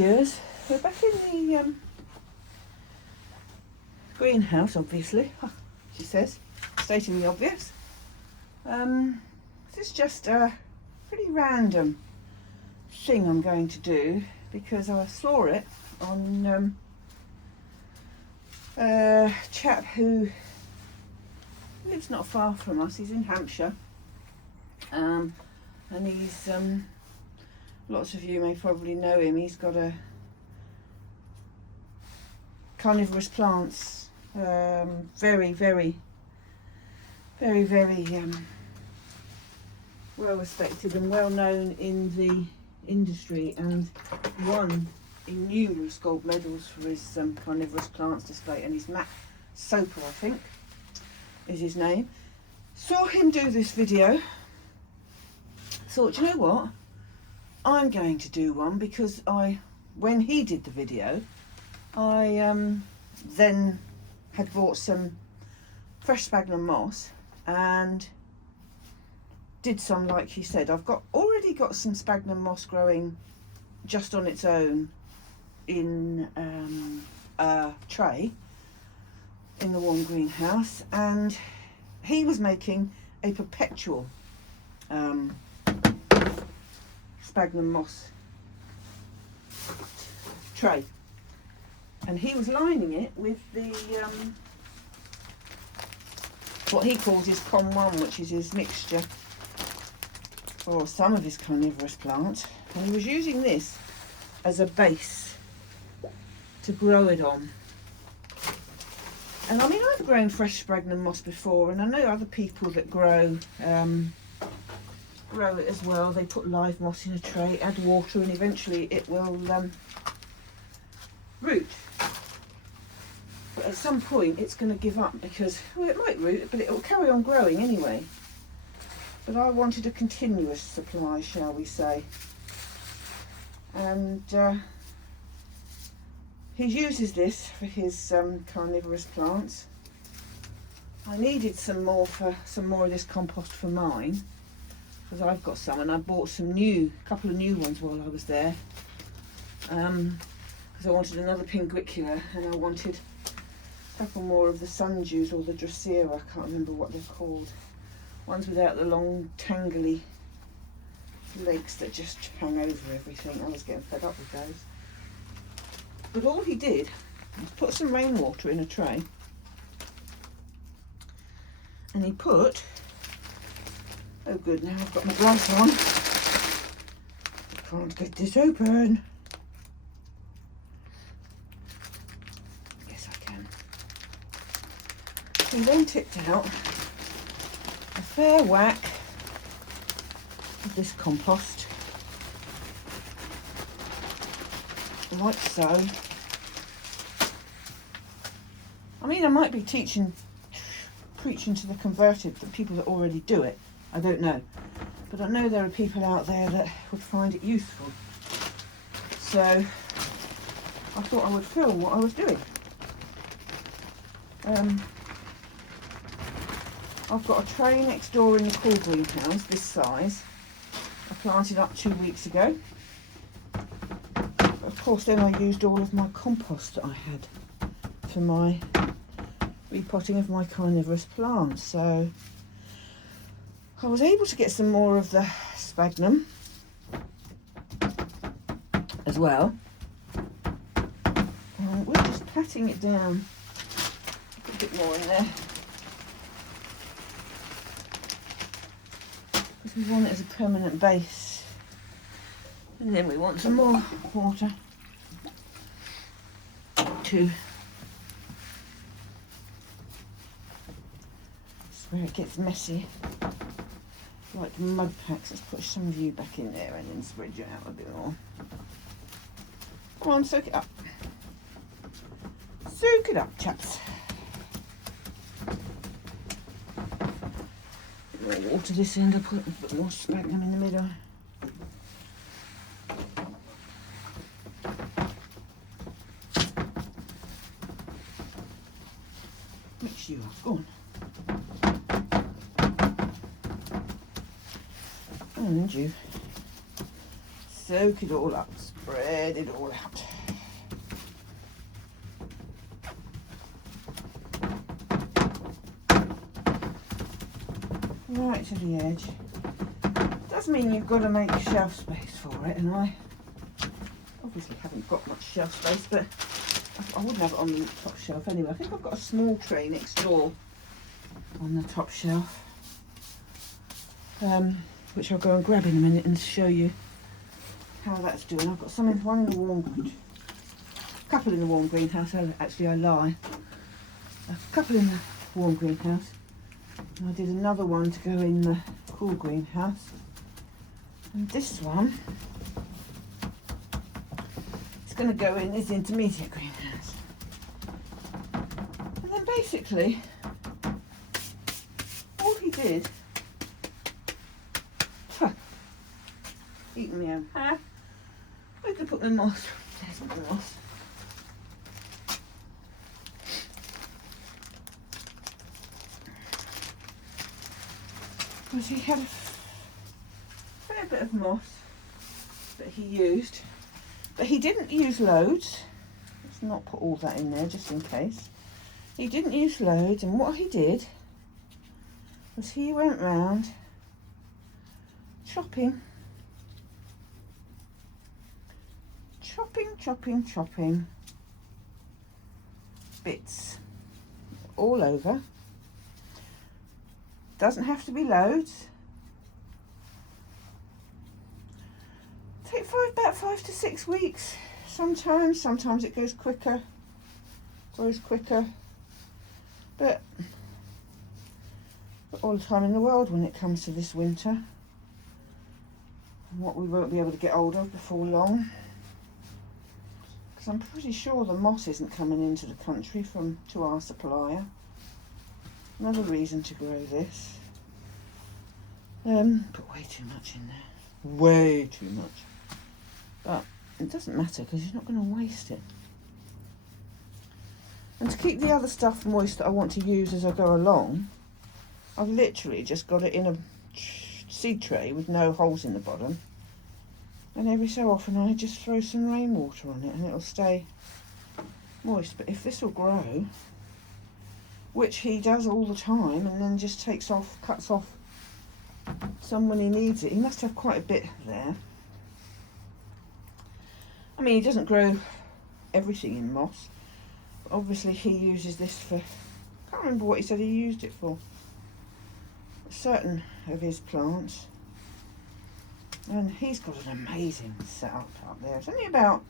viewers, we're back in the greenhouse, obviously, she says, stating the obvious. This is just a pretty random thing I'm going to do because I saw it on a chap who lives not far from us. He's in Hampshire, and he's lots of you may probably know him. He's got a Carniverous plants, very well respected and well known in the industry, and won numerous gold medals for his Carniverous plants display. And he's Soper, I think, is his name. Saw him do this video. Thought, you know what? I'm going to do one because when he did the video, I then had bought some fresh sphagnum moss and did some, like he said. I've already got some sphagnum moss growing just on its own in a tray in the warm greenhouse, and he was making a perpetual sphagnum moss tray, and he was lining it with the what he calls his Con 1, which is his mixture for some of his carnivorous plants, and he was using this as a base to grow it on. And I mean, I've grown fresh sphagnum moss before, and I know other people that grow it as well. They put live moss in a tray, add water, and eventually it will root. But at some point it's going to give up because, well, it might root, but it will carry on growing anyway. But I wanted a continuous supply, shall we say. And he uses this for his carnivorous plants. I needed some more of this compost for mine, because I've got some, and I bought a couple of new ones while I was there, because I wanted another pinguicula, and I wanted a couple more of the sundews or the drosera. I can't remember what they're called. Ones without the long tangly legs that just hang over everything. I was getting fed up with those. But all he did was put some rainwater in a tray, and he put, oh good, now I've got my glass on, I can't get this open. Yes, I can. He then tipped out a fair whack of this compost, like so. I mean, I might be preaching to the converted, the people that already do it. I don't know, but I know there are people out there that would find it useful. So I thought I would film what I was doing. I've got a tray next door in the cool greenhouse, this size. I planted up 2 weeks ago. Of course, then I used all of my compost that I had for my repotting of my carnivorous plants. So I was able to get some more of the sphagnum as well. And we're just patting it down, a bit more in there, because we want it as a permanent base. And then we want some more water too. That's where it gets messy, like mud packs. Let's put some of you back in there and then spread you out a bit more. Come on, soak it up. Soak it up, chaps. More water this end. I'll put a bit more sphagnum in the middle. Mix you up. Go on. And you soak it all up, spread it all out. Right to the edge. Does mean you've got to make shelf space for it, and I obviously haven't got much shelf space, but I wouldn't have it on the top shelf anyway. I think I've got a small tray next door on the top shelf, which I'll go and grab in a minute and show you how that's doing. I've got one in the warm, a couple in the warm greenhouse. Actually, I lie. A couple in the warm greenhouse. And I did another one to go in the cool greenhouse. And this one is going to go in this intermediate greenhouse. And then basically, all he did, eating me out. We could put my moss. There's my moss. Because he had a fair bit of moss that he used, but he didn't use loads. Let's not put all that in there just in case. He didn't use loads, and what he did was he went round chopping bits all over. Doesn't have to be loads. Take about 5 to 6 weeks. Sometimes it goes quicker. But all the time in the world when it comes to this winter. And what we won't be able to get hold of before long. Because I'm pretty sure the moss isn't coming into the country to our supplier. Another reason to grow this. Put way too much in there. Way too much. But it doesn't matter because you're not going to waste it. And to keep the other stuff moist that I want to use as I go along, I've literally just got it in a seed tray with no holes in the bottom. And every so often I just throw some rainwater on it and it'll stay moist. But if this will grow, which he does all the time, and then just cuts off some when he needs it. He must have quite a bit there. I mean, he doesn't grow everything in moss. But obviously he uses this for, I can't remember what he said he used it for. Certain of his plants. And he's got an amazing setup up there. It's only about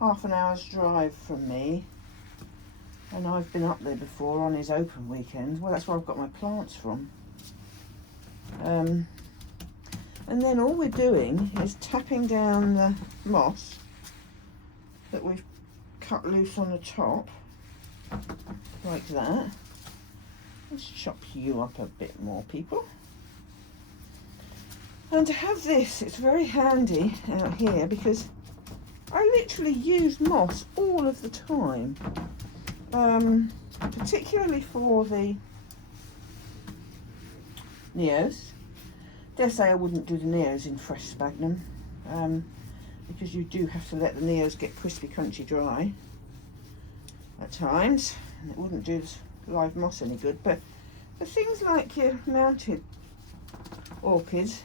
half an hour's drive from me. And I've been up there before on his open weekends. Well, that's where I've got my plants from. And then all we're doing is tapping down the moss that we've cut loose on the top, like that. Let's chop you up a bit more, people. And to have this, it's very handy out here because I literally use moss all of the time. Particularly for the neos. Dare say I wouldn't do the neos in fresh sphagnum, because you do have to let the neos get crispy, crunchy, dry at times, and it wouldn't do live moss any good. But for things like your mounted orchids,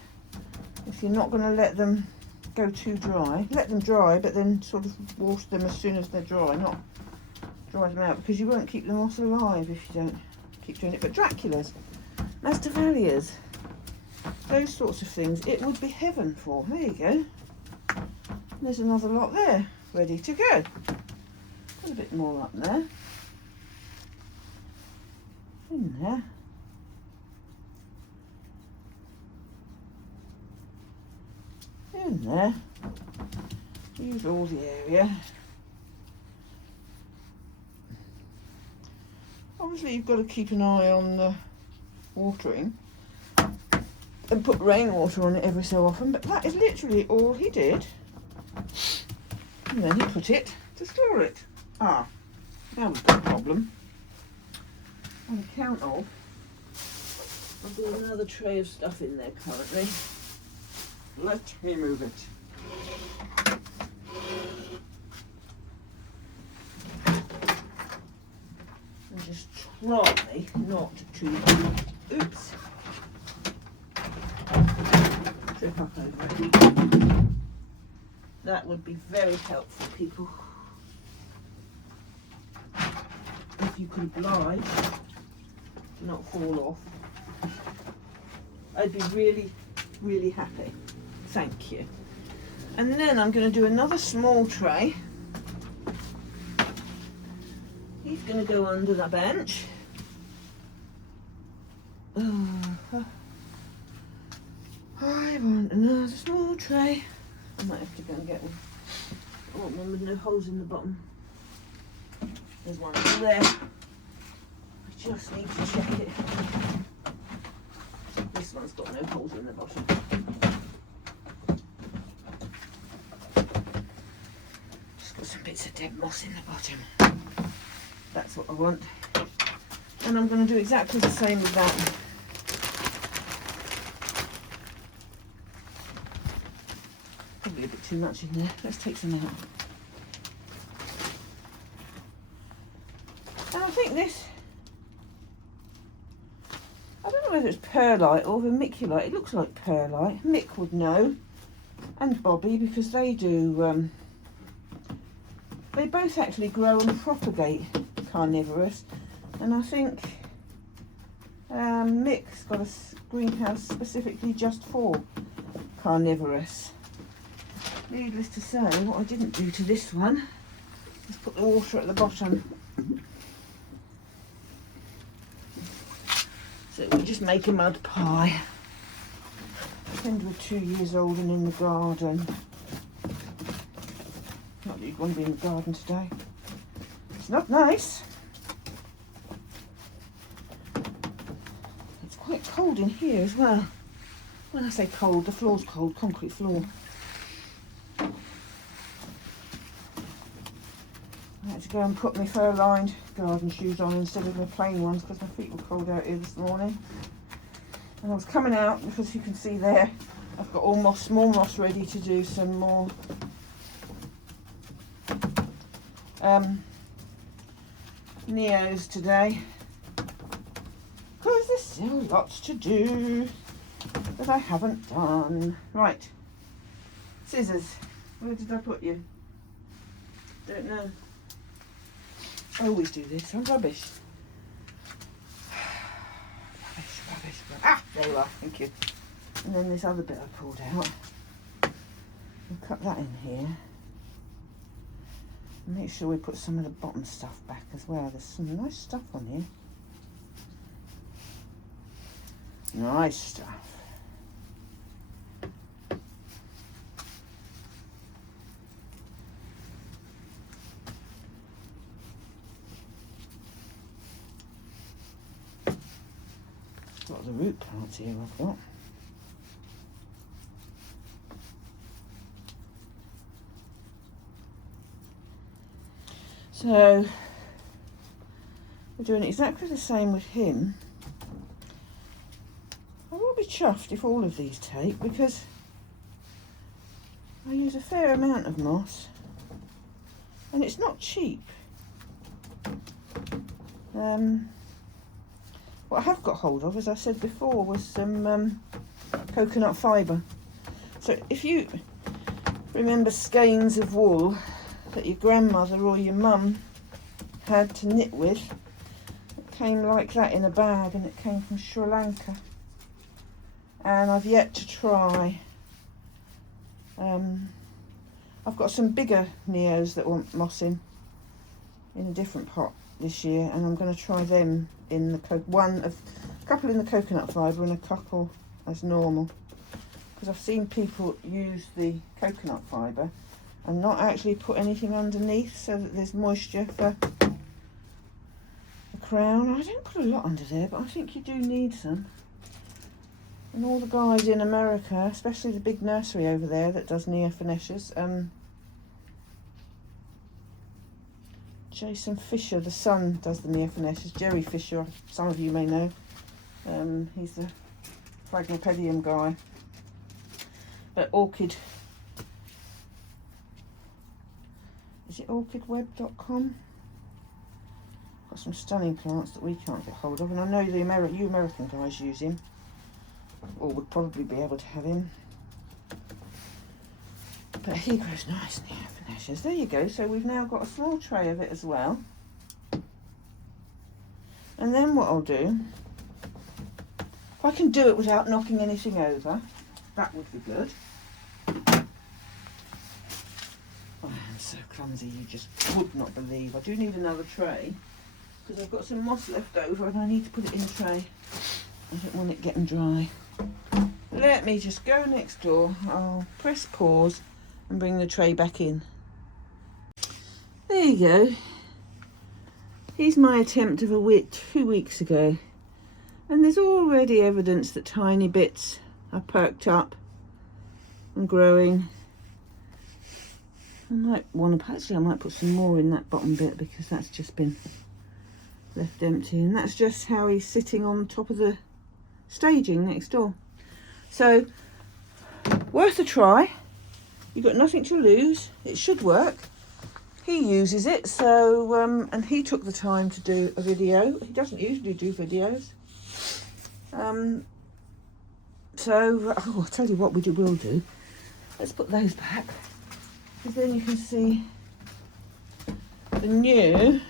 if you're not going to let them go too dry, let them dry, but then sort of wash them as soon as they're dry, not dry them out, because you won't keep the moss alive if you don't keep doing it. But Draculas, Masdevallias, those sorts of things, it would be heaven for. There you go. There's another lot there, ready to go. Put a bit more up there. In there. In there. Use all the area. Obviously you've got to keep an eye on the watering and put rainwater on it every so often, but that is literally all he did. And then he put it to store it. Now we've got a problem. On account of, I've got another tray of stuff in there currently. Let me move it. And just try not to, oops, trip up over it. That would be very helpful, people. If you could oblige, not fall off, I'd be really, really happy. Thank you. And then I'm going to do another small tray. He's going to go under the bench. I want another small tray. I might have to go and get one. I want one with no holes in the bottom. There's one over there. I just need to check it. This one's got no holes in the bottom. Just got some bits of dead moss in the bottom. That's what I want. And I'm going to do exactly the same with that one. Probably a bit too much in there. Let's take some out. And I think this, I don't know whether it's perlite or vermiculite. It looks like perlite. Mick would know, and Bobby, because they do, they both actually grow and propagate carnivorous. And I think Mick's got a greenhouse specifically just for carnivorous. Needless to say, what I didn't do to this one is put the water at the bottom. So it would just make a mud pie. Pretend we're 2 years old and in the garden. Not that you'd want to be in the garden today. It's not nice. It's quite cold in here as well. When I say cold, the floor's cold, concrete floor. I had to go and put my fur-lined garden shoes on instead of my plain ones because my feet were cold out here this morning. And I was coming out because you can see there, I've got all moss, more moss ready to do some more neos today. Because there's still lots to do that I haven't done. Right, scissors. Where did I put you? Don't know. I always do this. I'm rubbish. Rubbish. Ah, there you are. Thank you. And then this other bit I pulled out. We'll cut that in here. And make sure we put some of the bottom stuff back as well. There's some nice stuff on here. Nice stuff. Got the root plants here I've got. So we're doing exactly the same with him. I will be chuffed if all of these take because I use a fair amount of moss and it's not cheap. What I have got hold of, as I said before, was some coconut fibre. So if you remember skeins of wool that your grandmother or your mum had to knit with, it came like that in a bag and it came from Sri Lanka. And I've yet to try. I've got some bigger neos that want moss in a different pot this year, and I'm going to try them in the a couple in the coconut fibre and a couple as normal, because I've seen people use the coconut fibre and not actually put anything underneath so that there's moisture for the crown. I don't put a lot under there, but I think you do need some. And all the guys in America, especially the big nursery over there that does neophynecias, Jason Fisher, the son, does the neophynecias. Jerry Fisher, some of you may know. He's the Sphagnum guy. But orchid is it orchidweb.com? Got some stunning plants that we can't get hold of, and I know the you American guys use him, or would probably be able to have him. But he grows nice in the open ashes. There you go. So we've now got a small tray of it as well. And then what I'll do, if I can do it without knocking anything over, that would be good. Oh, I'm so clumsy, you just would not believe. I do need another tray because I've got some moss left over and I need to put it in a tray. I don't want it getting dry. Let me just go next door. I'll press pause and bring the tray back in. There you go. Here's my attempt of a week, 2 weeks ago. And there's already evidence that tiny bits are perked up and growing. I might put some more in that bottom bit because that's just been left empty. And that's just how he's sitting on top of the staging next door. So, worth a try. You've got nothing to lose. It should work. He uses it, so, and he took the time to do a video. He doesn't usually do videos. So, I'll tell you what will do. Let's put those back. Because then you can see the new...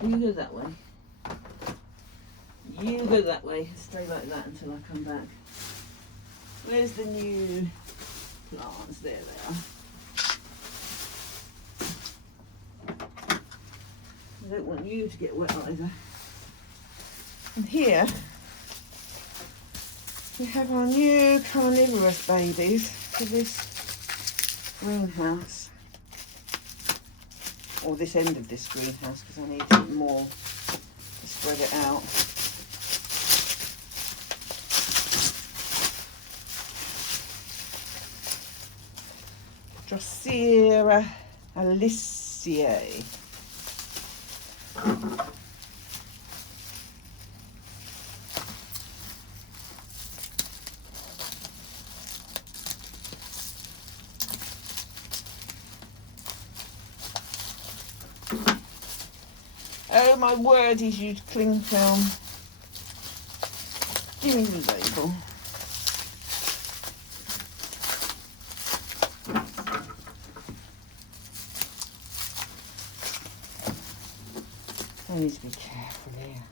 You go that way. You go that way. Stay like that until I come back. Where's the new plants? There they are. I don't want you to get wet either. And here we have our new Carniverous babies for this greenhouse. Or this end of this greenhouse, because I need more to spread it out. Drosera Aliciae. Oh my word, he's used cling film. Give me the label. I need to be careful here.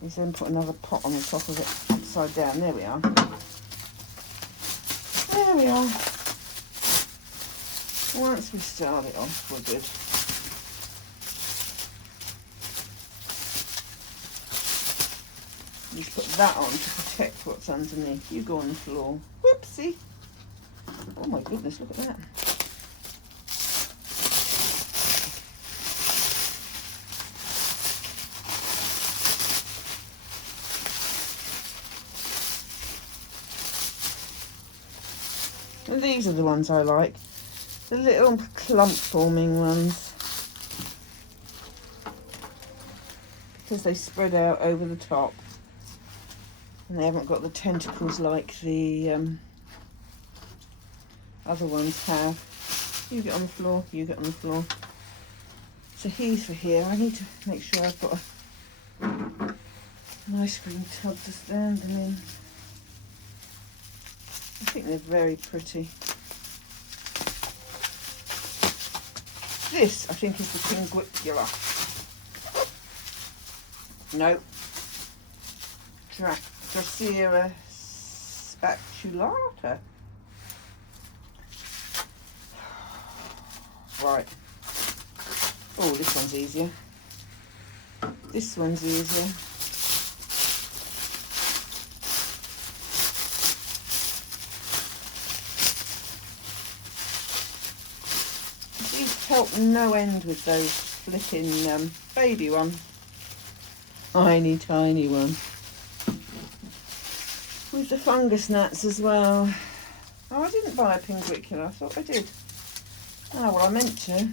He's then put another pot on the top of it, upside down. There we are. There we are. Once we start it off, we're good. Just put that on to protect what's underneath. You go on the floor. Whoopsie. Oh my goodness, look at that. And these are the ones I like. The little clump forming ones. Because they spread out over the top. And they haven't got the tentacles like the other ones have. You get on the floor, you get on the floor. So he's for here. I need to make sure I've got an ice cream tub to stand them in. I think they're very pretty. This, I think, is the Pinguicula. No. Drosera spatulata. Right. Oh, this one's easier. This one's easier. These help no end with those flipping baby one. Tiny one. With the fungus gnats as well. Oh, I didn't buy a Pinguicula. I thought I did. Oh, well, I meant to.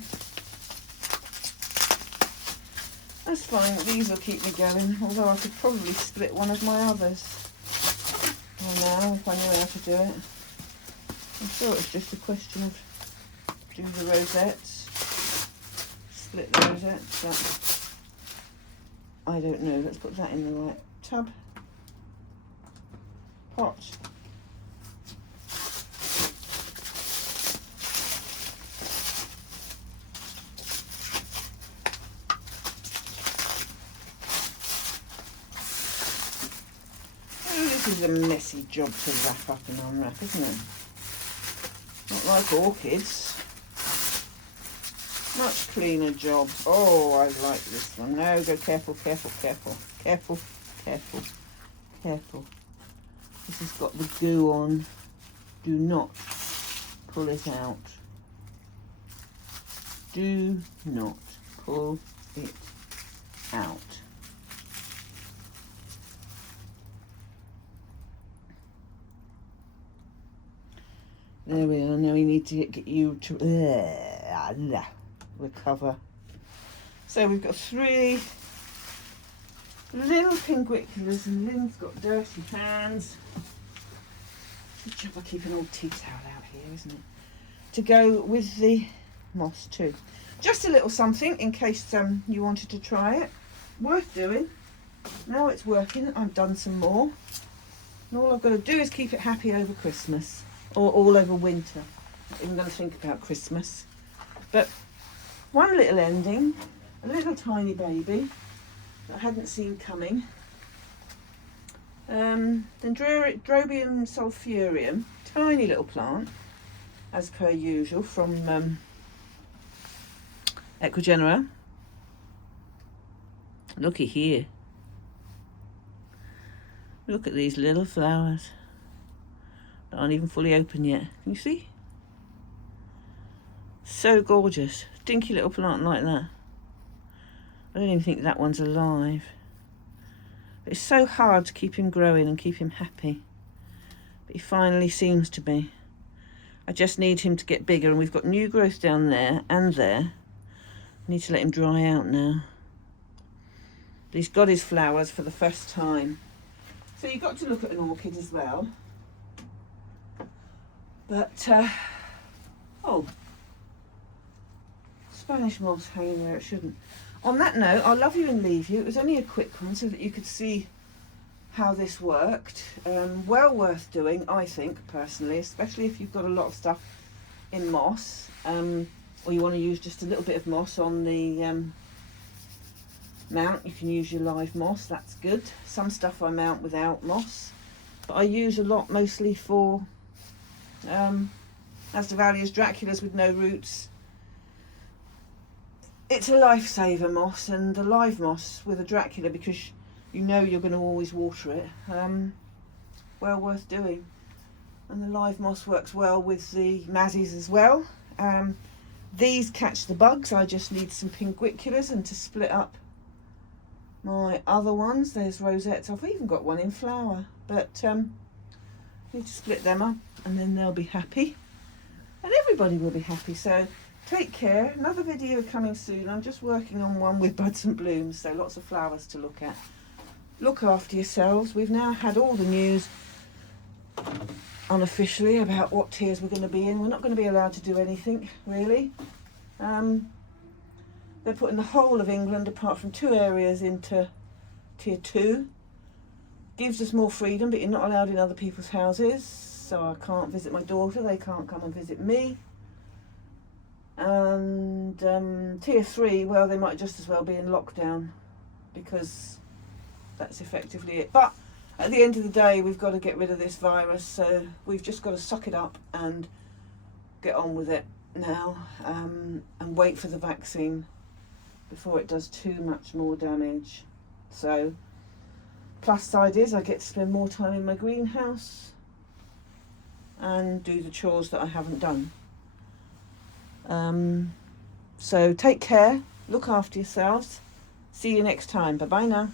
That's fine, these will keep me going, although I could probably split one of my others. Oh, now, if I knew how to do it. I'm sure it's just a question of do the rosettes, split the rosettes, but I don't know. Let's put that in the right tub. Pot. This is a messy job to wrap up and unwrap, isn't it? Not like orchids. Much cleaner job. Oh, I like this one. No, go careful, careful, careful, careful, careful, careful. This has got the goo on. Do not pull it out. Do not pull it out. There we are. Now we need to get you to recover. So we've got 3 little pinguiculars, and Lynn's got dirty hands. Good job of keeping old tea towel out here, isn't it? To go with the moss too. Just a little something in case you wanted to try it. Worth doing. Now it's working. I've done some more. And all I've got to do is keep it happy over Christmas. Or all over winter. Not even going to think about Christmas. But one little ending, a little tiny baby that I hadn't seen coming. Dendrobium sulphureum, tiny little plant, as per usual, from Ecuagenera. Looky here. Look at these little flowers. Aren't even fully open yet. Can you see? So gorgeous. Dinky little plant like that. I don't even think that one's alive. But it's so hard to keep him growing and keep him happy. But he finally seems to be. I just need him to get bigger, and we've got new growth down there and there. I need to let him dry out now. But he's got his flowers for the first time. So you've got to look at an orchid as well. But, oh, Spanish moss hanging where it shouldn't. On that note, I'll love you and leave you. It was only a quick one so that you could see how this worked. Well worth doing, I think, personally, especially if you've got a lot of stuff in moss, or you want to use just a little bit of moss on the mount. You can use your live moss, that's good. Some stuff I mount without moss, but I use a lot mostly for Asdivalias Draculas with no roots. It's a lifesaver moss, and the live moss with a Dracula, because you know you're going to always water it, well worth doing. And the live moss works well with the Mazzies as well. These catch the bugs. I just need some pinguiculars and to split up my other ones. There's rosettes. I've even got one in flower, but need to split them up and then they'll be happy, and everybody will be happy. So take care. Another video coming soon. I'm just working on one with buds and blooms, so lots of flowers to look at. Look after yourselves. We've now had all the news unofficially about what tiers we're going to be in. We're not going to be allowed to do anything really. They're putting the whole of England apart from 2 areas into tier 2. Gives us more freedom, but you're not allowed in other people's houses, so I can't visit my daughter, they can't come and visit me. And tier 3, well, they might just as well be in lockdown, because that's effectively it. But at the end of the day, we've got to get rid of this virus, so we've just got to suck it up and get on with it now, and wait for the vaccine before it does too much more damage. So plus side is I get to spend more time in my greenhouse and do the chores that I haven't done. So take care, look after yourselves. See you next time. Bye bye now.